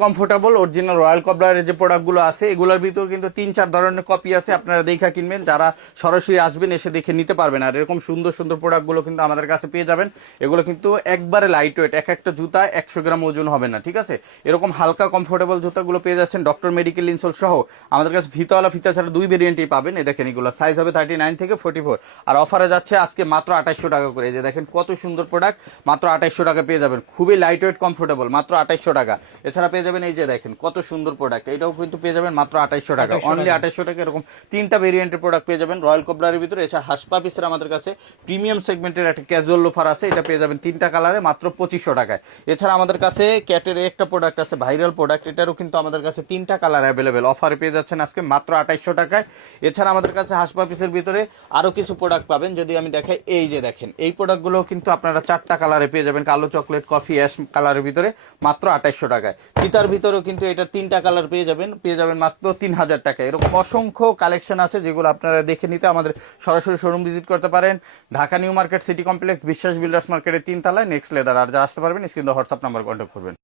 Comfortable original royal কবলারের যে প্রোডাক্টগুলো আছে এগুলোর ভিতর কিন্তু 3-4 ধরনের কপি আছে, আপনারা দেখা কিনবেন, যারা সরাসরি আসবেন এসে দেখে নিতে পারবেন। আর এরকম সুন্দর সুন্দর প্রোডাক্টগুলো কিন্তু আমাদের কাছে পেয়ে যাবেন। এগুলো কিন্তু একবারে লাইট ওয়েট, এক একটা জুতা 100 গ্রাম ওজন হবে না, ঠিক আছে। এরকম হালকা কমফোর্টেবল জুতাগুলো পেয়ে যাচ্ছেন ডক্টর মেডিকেল ইনসোল সহ। আমাদের কাছে ফিতাওয়ালা ফিতা ছাড়া 2 ভেরিয়েন্টই পাবেন। এই দেখেন এগুলো সাইজ হবে 39 থেকে 44, আর অফারে যাচ্ছে আজকে মাত্র 2800 টাকা করে। এই যে দেখেন কত সুন্দর প্রোডাক্ট, মাত্র 2800 টাকা পেয়ে যাবেন, খুবই লাইট ওয়েট কমফোর্টেবল, মাত্র 2800 টাকা। এছাড়া পেয়ে যাবেন এই যে দেখেন কত সুন্দর প্রোডাক্ট, এটাও কিন্তু পেয়ে যাবেন মাত্র 2800 টাকা, অনলি 2800 টাকা। এরকম 3টা ভেরিয়েন্টের প্রোডাক্ট পেয়ে যাবেন রয়্যাল কবলারের ভিতরে। এছাড়া হাসপাপিসের আমাদের কাছে প্রিমিয়াম সেগমেন্টের একটা ক্যাজুয়াল লোফার আছে, এটা পেয়ে যাবেন 3টা কালারে মাত্র 2500 টাকায়। এছাড়া আমাদের কাছে ক্যাটের একটা প্রোডাক্ট আছে ভাইরাল প্রোডাক্ট, এটারও কিন্তু আমাদের কাছে 3টা কালার অ্যাভেলেবেল, অফারে পেয়ে যাচ্ছেন আজকে মাত্র 2800 টাকায়। এছাড়া আমাদের কাছে হাসপাপিসের ভিতরে আরও কিছু প্রোডাক্ট পাবেন, যদি আমি দেখাই এই যে দেখেন এই প্রোডাক্টগুলো কিন্তু আপনারা 4টা কালারে পেয়ে যাবেন, কালো চকলেট কফি অ্যাশ কালারের ভিতরে মাত্র 2800 টাকায়। ফিতার ভিতরেও কিন্তু এটার 3টা কালার পেয়ে যাবেন মাত্র 3000 টাকা। এরকম অসংখ্য কালেকশন আছে যেগুলো আপনারা দেখে নিতে আমাদের সরাসরি শোরুম ভিজিট করতে পারেন। Dhaka new market city complex বিশ্বাস বিল্ডার্স মার্কেটের 3 তলায় নেক্সট লেদার। আর যা আসতে পারবেন স্ক্রিন হোয়াটসঅ্যাপ নাম্বার কন্ট্যাক্ট করবেন।